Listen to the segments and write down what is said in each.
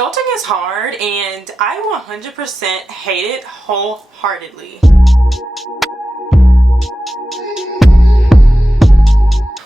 Adulting is hard and I 100% hate it wholeheartedly.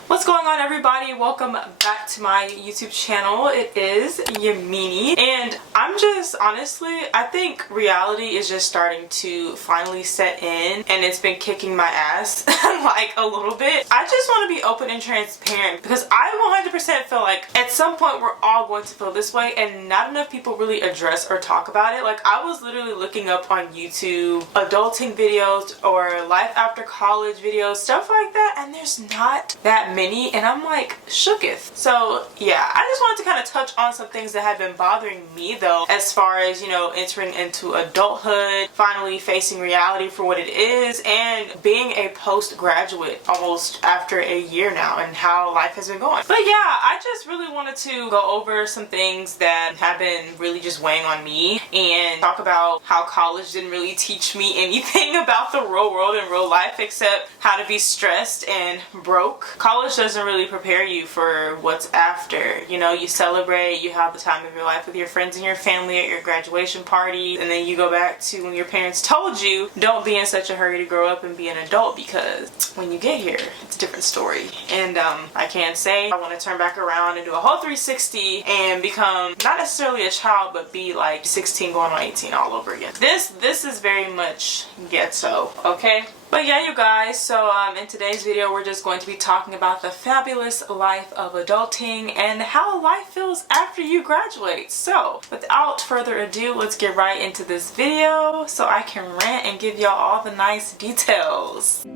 What's going on, everybody? Welcome back to my YouTube channel. It is Yamini, and I'm just honestly, I think reality is just starting to finally set in, and it's been kicking my ass like a little bit. I just want to be open and transparent because I 100% feel like at some point we're all going to feel this way, and not enough people really address or talk about it. Like, I was literally looking up on YouTube adulting videos or life after college videos, stuff like that, and there's not that many, and I'm like shooketh. So yeah, I just wanted to kind of touch on some things that have been bothering me though, as far as, you know, entering into adulthood, finally facing reality for what it is, and being a postgraduate almost after a year now, and how life has been going. But yeah, I just really wanted to go over some things that have been really just weighing on me, and talk about how college didn't really teach me anything about the real world and real life except how to be stressed and broke. College doesn't really prepare you for what's after. You know, you celebrate, you have the time of your life with your friends and your family at your graduation party, and then you go back to when your parents told you don't be in such a hurry to grow up and be an adult, because when you get here it's a different story. And I can't say I want to turn back around and do a whole 360 and become not necessarily a child, but be like 16 going on 18 all over again. This is very much ghetto, okay? But yeah, you guys, so in today's video we're just going to be talking about the fabulous life of adulting and how life feels after you graduate. So without further ado, let's get right into this video so I can rant and give y'all all the nice details.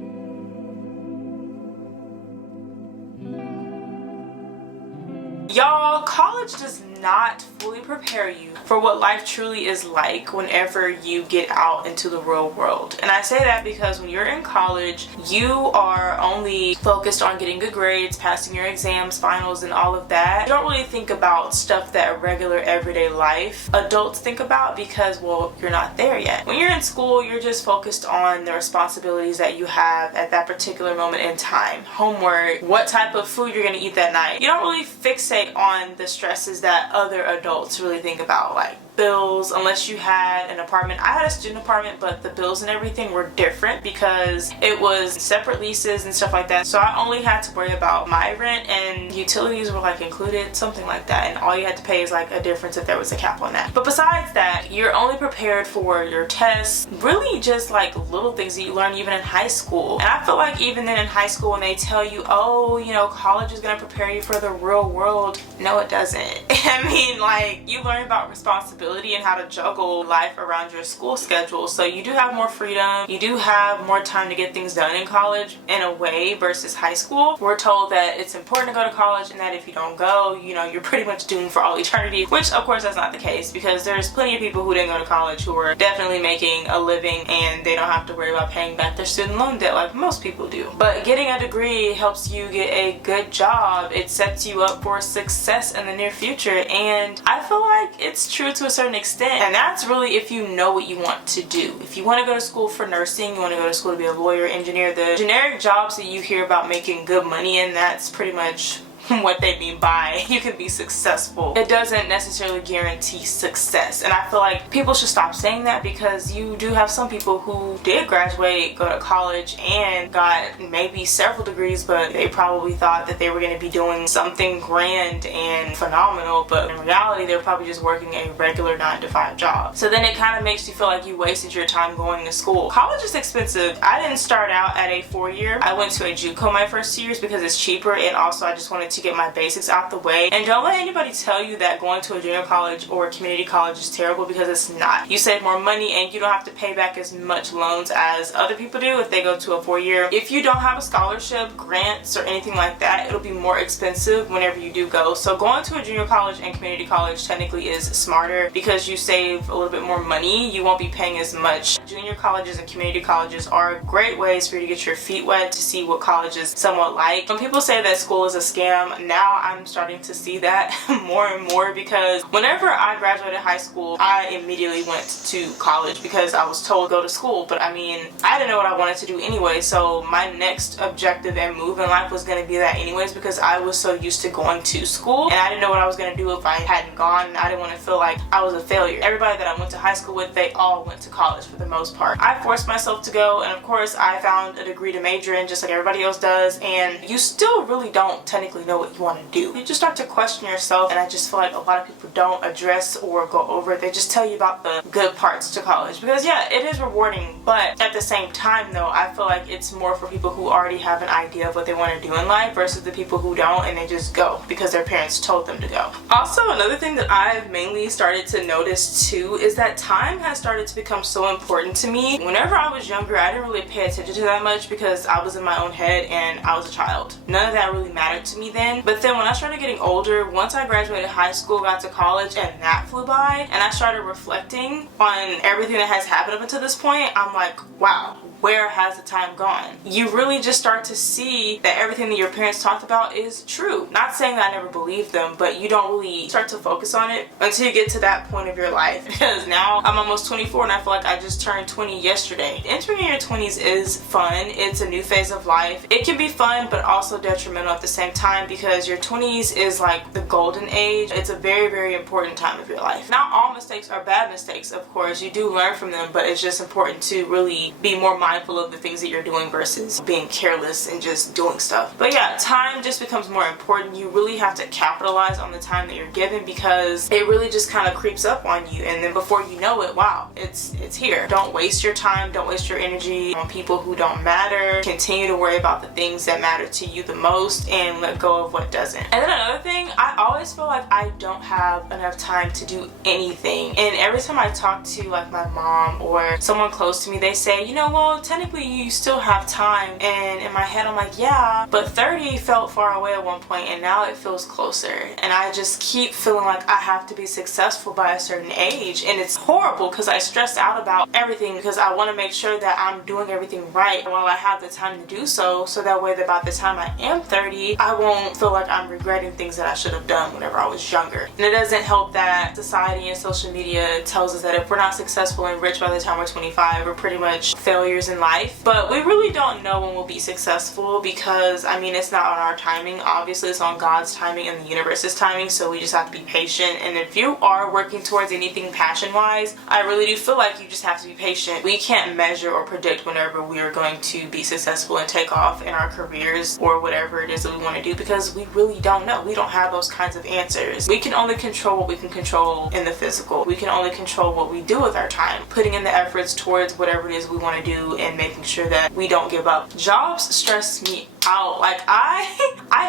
Y'all, college does not fully prepare you for what life truly is like whenever you get out into the real world. And I say that because when you're in college, you are only focused on getting good grades, passing your exams, finals, and all of that. You don't really think about stuff that regular everyday life adults think about because, well, you're not there yet. When you're in school, you're just focused on the responsibilities that you have at that particular moment in time. Homework, what type of food you're gonna eat that night. You don't really fixate on the stresses that other adults really think about, like bills, unless you had an apartment. I had a student apartment, but the bills and everything were different because it was separate leases and stuff like that. So I only had to worry about my rent, and utilities were like included, something like that, and all you had to pay is like a difference if there was a cap on that. But besides that, you're only prepared for your tests, really just like little things that you learn even in high school. And I feel like even then in high school, when they tell you, oh, you know, college is gonna prepare you for the real world, no it doesn't. I mean, like, you learn about responsibility and how to juggle life around your school schedule. So you do have more freedom, you do have more time to get things done in college in a way versus high school. We're told that it's important to go to college and that if you don't go, you know, you're pretty much doomed for all eternity, which of course that's not the case, because there's plenty of people who didn't go to college who are definitely making a living and they don't have to worry about paying back their student loan debt like most people do. But getting a degree helps you get a good job. It sets you up for success in the near future, and I feel like it's true to a certain extent, and that's really if you know what you want to do. If you want to go to school for nursing, you want to go to school to be a lawyer, engineer, the generic jobs that you hear about making good money in, that's pretty much what they mean by you can be successful. It doesn't necessarily guarantee success, and I feel like people should stop saying that, because you do have some people who did graduate, go to college, and got maybe several degrees, but they probably thought that they were going to be doing something grand and phenomenal, but in reality they're probably just working a regular 9-to-5 job. So then it kind of makes you feel like you wasted your time going to school. College is expensive. I didn't start out at a 4-year. I went to a JUCO my first 2 years because it's cheaper, and also I just wanted to get my basics out the way. And don't let anybody tell you that going to a junior college or a community college is terrible, because it's not. You save more money and you don't have to pay back as much loans as other people do if they go to a 4-year. If you don't have a scholarship, grants, or anything like that, it'll be more expensive whenever you do go. So going to a junior college and community college technically is smarter because you save a little bit more money. You won't be paying as much. Junior colleges and community colleges are great ways for you to get your feet wet, to see what college is somewhat like. When people say that school is a scam, now I'm starting to see that more and more, because whenever I graduated high school, I immediately went to college because I was told to go to school. But I mean, I didn't know what I wanted to do anyway, so my next objective and move in life was going to be that anyways, because I was so used to going to school and I didn't know what I was going to do if I hadn't gone. I didn't want to feel like I was a failure. Everybody that I went to high school with, they all went to college for the most part. I forced myself to go, and of course I found a degree to major in just like everybody else does, and you still really don't technically know what you want to do. You just start to question yourself, and I just feel like a lot of people don't address or go over it. They just tell you about the good parts to college, because yeah, it is rewarding, but at the same time though, I feel like it's more for people who already have an idea of what they want to do in life versus the people who don't and they just go because their parents told them to go. Also, another thing that I've mainly started to notice too is that time has started to become so important to me. Whenever I was younger, I didn't really pay attention to that much because I was in my own head and I was a child. None of that really mattered to me then. But then when I started getting older, once I graduated high school, got to college, and that flew by, and I started reflecting on everything that has happened up until this point, I'm like, wow, where has the time gone? You really just start to see that everything that your parents talked about is true. Not saying that I never believed them, but you don't really start to focus on it until you get to that point of your life. Because now I'm almost 24 and I feel like I just turned 20 yesterday. Entering your 20s is fun. It's a new phase of life. It can be fun, but also detrimental at the same time, because your 20s is like the golden age. It's a very, very important time of your life. Not all mistakes are bad mistakes, of course. You do learn from them, but it's just important to really be more mindful of the things that you're doing versus being careless and just doing stuff. But yeah, time just becomes more important. You really have to capitalize on the time that you're given, because it really just kind of creeps up on you, and then before you know it, wow, it's here. Don't waste your time, don't waste your energy on people who don't matter. Continue to worry about the things that matter to you the most and let go of what doesn't. And then another thing, I always feel like I don't have enough time to do anything, and every time I talk to like my mom or someone close to me, they say, you know, well, technically you still have time. And in my head I'm like, yeah, but 30 felt far away at one point and now it feels closer, and I just keep feeling like I have to be successful by a certain age, and it's horrible because I stress out about everything because I want to make sure that I'm doing everything right while I have the time to do so that way that by the time I am 30 I won't feel like I'm regretting things that I should have done whenever I was younger. And it doesn't help that society and social media tells us that if we're not successful and rich by the time we're 25, we're pretty much failures in life. But we really don't know when we'll be successful, because I mean, it's not on our timing. Obviously it's on God's timing and the universe's timing, so we just have to be patient. And if you are working towards anything passion wise, I really do feel like you just have to be patient. We can't measure or predict whenever we are going to be successful and take off in our careers or whatever it is that we want to do, because we really don't know. We don't have those kinds of answers. We can only control what we can control in the physical. We can only control what we do with our time, putting in the efforts towards whatever it is we want to do and making sure that we don't give up. Jobs stress me out. Like I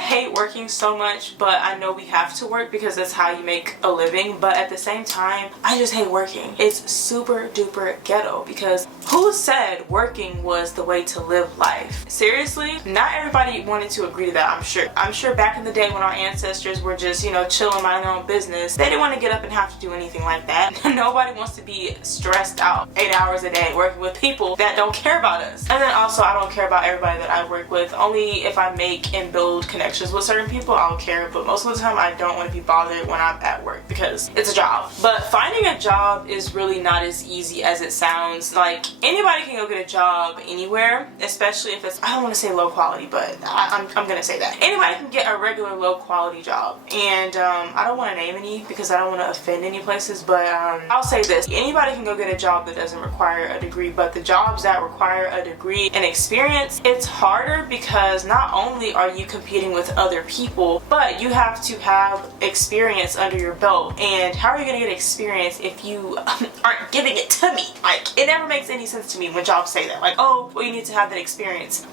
hate working so much, but I know we have to work because that's how you make a living. But at the same time, I just hate working. It's super duper ghetto, because who said working was the way to live life? Seriously, not everybody wanted to agree to that. I'm sure back in the day when our ancestors were just, you know, chilling, minding their own business, they didn't want to get up and have to do anything like that. Nobody wants to be stressed out 8 hours a day working with people that don't care about us. And then also, I don't care about everybody that I work with. Only if I make and build connections with certain people, I'll care. But most of the time, I don't want to be bothered when I'm at work because it's a job. But finding a job is really not as easy as it sounds. Like, anybody can go get a job anywhere, especially if it's, I don't want to say low quality, but I'm gonna say that. Anybody can get a regular low quality job. And I don't want to name any because I don't want to offend any places, but I'll say this. Anybody can go get a job that doesn't require a degree, but the jobs that require a degree and experience, it's harder, because not only are you competing with other people, but you have to have experience under your belt. And how are you gonna get experience if you aren't giving it to me? Like, it never makes any sense to me when jobs say that. Like, oh, well, you need to have that experience.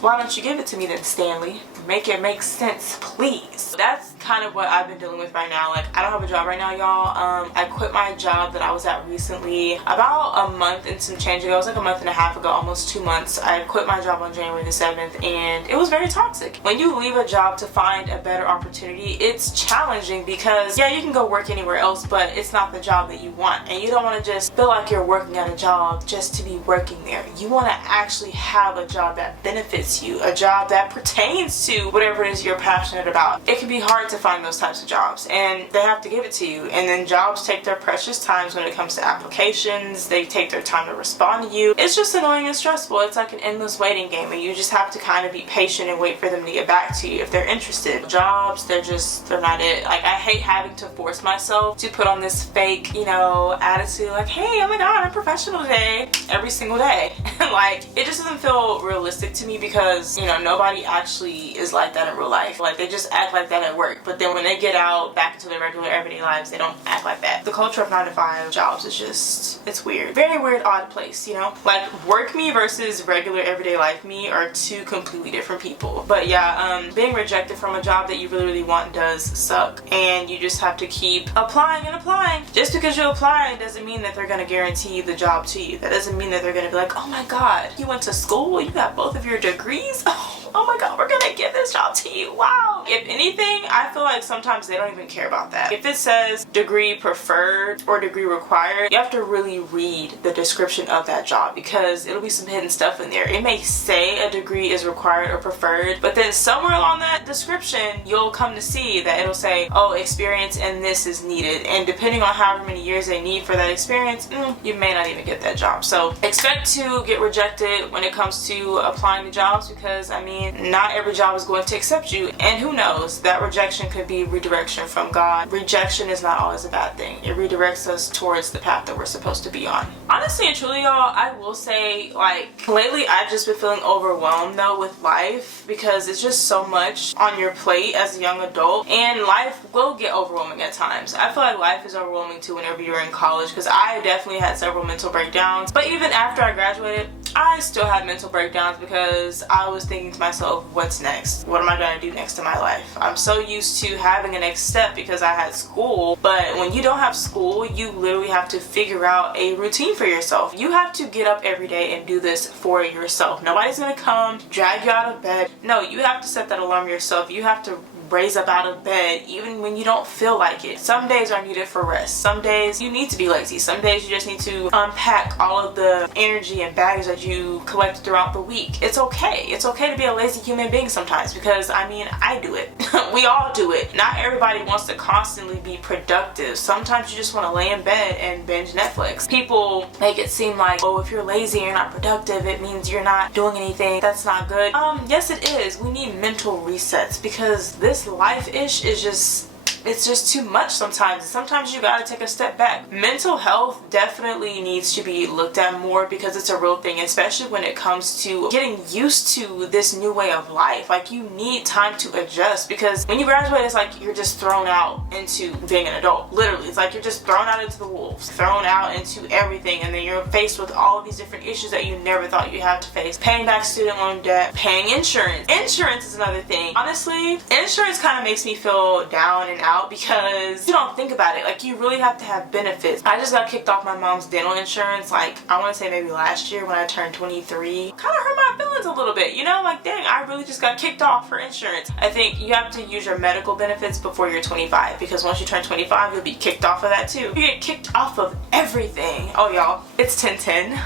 Why don't you give it to me then, Stanley? Make it make sense, please. That's kind of what I've been dealing with right now. Like, I don't have a job right now, y'all. I quit my job that I was at recently about a month and some change ago. It was like a month and a half ago, almost 2 months. I quit my job on January the 7th, and it was very toxic. When you leave a job to find a better opportunity, it's challenging because, yeah, you can go work anywhere else, but it's not the job that you want. And you don't want to just feel like you're working at a job just to be working there. You want to actually have a job that benefits you, a job that pertains to to whatever it is you're passionate about. It can be hard to find those types of jobs, and they have to give it to you. And then jobs take their precious times when it comes to applications. They take their time to respond to you. It's just annoying and stressful. It's like an endless waiting game, and you just have to kind of be patient and wait for them to get back to you if they're interested. Jobs, they're not it. Like, I hate having to force myself to put on this fake, you know, attitude like, hey, oh my god, I'm professional today, every single day. Like, it just doesn't feel realistic to me because, you know, nobody actually is like that in real life. Like, they just act like that at work, but then when they get out back into their regular everyday lives, they don't act like that. The culture of 9-to-5 jobs is just, it's weird. Very weird, odd place, you know? Like, work me versus regular everyday life me are two completely different people. But yeah, being rejected from a job that you really want does suck, and you just have to keep applying and applying. Just because you apply doesn't mean that they're going to guarantee the job to you. That doesn't mean that they're going to be like, oh my god, you went to school, you got both of your degrees, oh my god, we're gonna give this job to you, wow. If anything, I feel like sometimes they don't even care about that. If it says degree preferred or degree required, you have to really read the description of that job, because it'll be some hidden stuff in there. It may say a degree is required or preferred, but then somewhere along that description you'll come to see that it'll say, oh, experience in this is needed, and depending on however many years they need for that experience, you may not even get that job. So expect to get rejected when it comes to applying to jobs, because I mean, not every job is going to accept you, and who knows, that rejection could be redirection from God. Rejection is not always a bad thing. It redirects us towards the path that we're supposed to be on. Honestly and truly, y'all, I will say, like, lately I've just been feeling overwhelmed though with life, because it's just so much on your plate as a young adult, and life will get overwhelming at times. I feel like life is overwhelming too whenever you're in college, because I definitely had several mental breakdowns, but even after I graduated, I still had mental breakdowns because I was thinking to myself, what's next? What am I going to do next in my life? I'm so used to having a next step because I had school, but when you don't have school, you literally have to figure out a routine for yourself. You have to get up every day and do this for yourself. Nobody's going to come drag you out of bed. No, you have to set that alarm yourself. You have to raise up out of bed even when you don't feel like it. Some days are needed for rest. Some days you need to be lazy. Some days you just need to unpack all of the energy and baggage that you collected throughout the week. It's okay. It's okay to be a lazy human being sometimes, because I mean, I do it. We all do it. Not everybody wants to constantly be productive. Sometimes you just want to lay in bed and binge Netflix. People make it seem like, oh, if you're lazy and you're not productive, it means you're not doing anything. That's not good. Yes it is. We need mental resets, because this life-ish is just, it's just too much sometimes. Sometimes you gotta take a step back. Mental health definitely needs to be looked at more, because it's a real thing, especially when it comes to getting used to this new way of life. Like, you need time to adjust, because when you graduate, it's like you're just thrown out into being an adult. Literally, it's like you're just thrown out into the wolves, thrown out into everything, and then you're faced with all of these different issues that you never thought you'd have to face. Paying back student loan debt, paying insurance. Insurance is another thing. Honestly, insurance kind of makes me feel down and out, because you don't think about it. Like, you really have to have benefits. I just got kicked off my mom's dental insurance, like, I want to say maybe last year when I turned 23. Kind of hurt my feelings a little bit, you know? Like, dang, I really just got kicked off for insurance. I think you have to use your medical benefits before you're 25, because once you turn 25, you'll be kicked off of that too. You get kicked off of everything. Oh, y'all, it's 1010.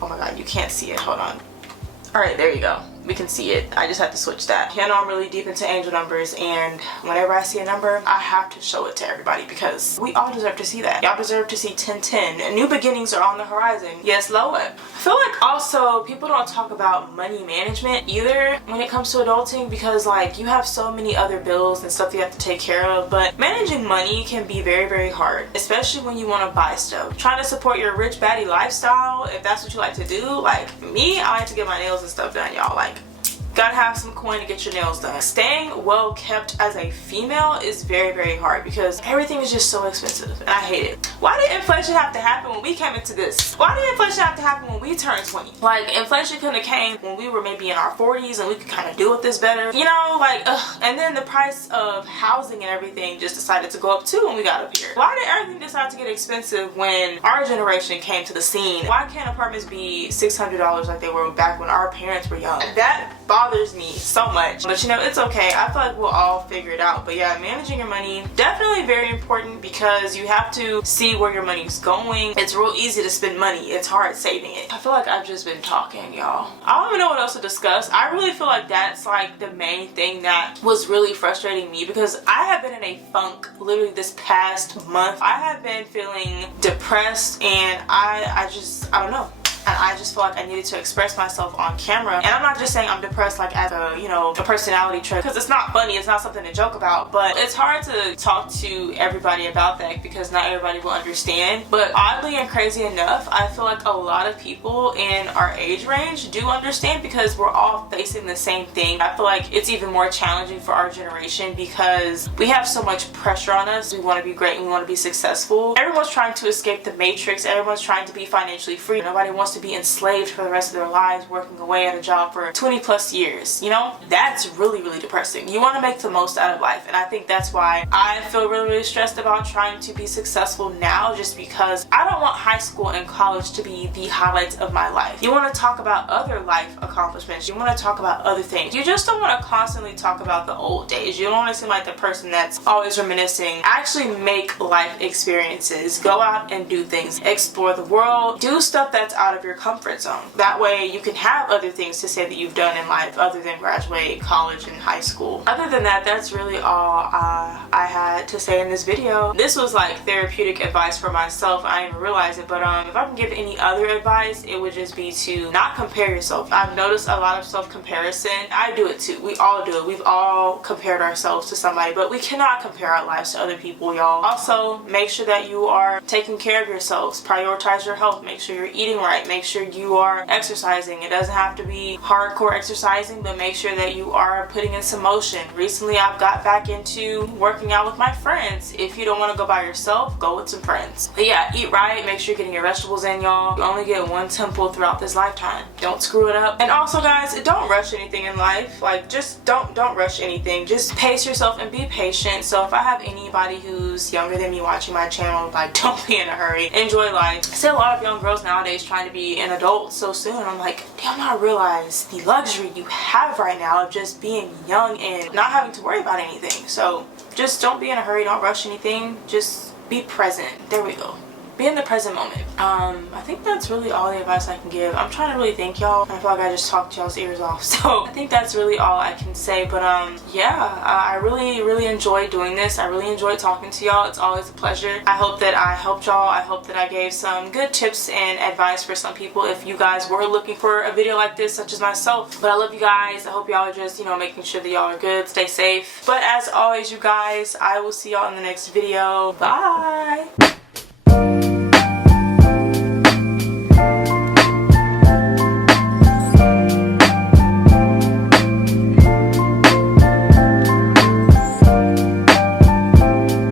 Oh my god, you can't see it. Hold on. Alright, there you go. We can see it. I just have to switch that. You know, I'm really deep into angel numbers, and whenever I see a number, I have to show it to everybody, because we all deserve to see that. Y'all deserve to see 1010. New beginnings are on the horizon. Yes, Lord. I feel like also people don't talk about money management either when it comes to adulting, because like, you have so many other bills and stuff you have to take care of, but managing money can be very hard, especially when you want to buy stuff. Trying to support your rich baddie lifestyle, if that's what you like to do. Like me, I like to get my nails and stuff done, y'all. Like, gotta have some coin to get your nails done. Staying well kept as a female is very hard, because everything is just so expensive, and I hate it. Why did inflation have to happen when we came into this? Why did inflation have to happen when we turned 20? Like, inflation could have came when we were maybe in our 40s and we could kind of deal with this better, you know? Like, ugh. And then the price of housing and everything just decided to go up too when we got up here. Why did everything decide to get expensive when our generation came to the scene? Why can't apartments be $600 like they were back when our parents were young? That bothers me so much. But you know, it's okay. I feel like we'll all figure it out. But yeah, managing your money, definitely very important because you have to see where your money's going. It's real easy to spend money. It's hard saving it. I feel like I've just been talking, y'all. I don't even know what else to discuss. I really feel like that's like the main thing that was really frustrating me because I have been in a funk literally this past month. I have been feeling depressed and I don't know. And I just feel like I needed to express myself on camera. And I'm not just saying I'm depressed like as a, you know, a personality trait, because it's not funny, it's not something to joke about, but it's hard to talk to everybody about that because not everybody will understand. But oddly and crazy enough, I feel like a lot of people in our age range do understand because we're all facing the same thing. I feel like it's even more challenging for our generation because we have so much pressure on us. We want to be great, we want to be successful. Everyone's trying to escape the matrix, everyone's trying to be financially free. Nobody wants to be enslaved for the rest of their lives working away at a job for 20 plus years. You know, that's really depressing. You want to make the most out of life, and I think that's why I feel really stressed about trying to be successful now, just because I don't want high school and college to be the highlights of my life. You want to talk about other life accomplishments, you want to talk about other things. You just don't want to constantly talk about the old days. You don't want to seem like the person that's always reminiscing. Actually make life experiences. Go out and do things. Explore the world. Do stuff that's out of your comfort zone. That way you can have other things to say that you've done in life other than graduate college and high school. Other than that, that's really all I had to say in this video. This was like therapeutic advice for myself. I didn't even realize it, but if I can give any other advice, it would just be to not compare yourself. I've noticed a lot of self-comparison. I do it too. We all do it. We've all compared ourselves to somebody, but we cannot compare our lives to other people, y'all. Also, make sure that you are taking care of yourselves. Prioritize your health. Make sure you're eating right. Make sure you are exercising. It doesn't have to be hardcore exercising, but make sure that you are putting in some motion. Recently, I've got back into working out with my friends. If you don't want to go by yourself, go with some friends. But yeah, eat right. Make sure you're getting your vegetables in, y'all. You only get one temple throughout this lifetime. Don't screw it up. And also, guys, don't rush anything in life. Like, just don't rush anything. Just pace yourself and be patient. So if I have anybody who's younger than me watching my channel, like, don't be in a hurry. Enjoy life. I see a lot of young girls nowadays trying to be an adult so soon. I'm like, damn, I realize the luxury you have right now of just being young and not having to worry about anything. So just don't be in a hurry. Don't rush anything. Just be present. There we go. Be in the present moment. I think that's really all the advice I can give. I'm trying to really think, y'all. I feel like I just talked y'all's ears off. So I think that's really all I can say. But yeah, I really enjoyed doing this. I really enjoyed talking to y'all. It's always a pleasure. I hope that I helped y'all. I hope that I gave some good tips and advice for some people if you guys were looking for a video like this, such as myself. But I love you guys. I hope y'all are just, you know, making sure that y'all are good. Stay safe. But as always, you guys, I will see y'all in the next video. Bye.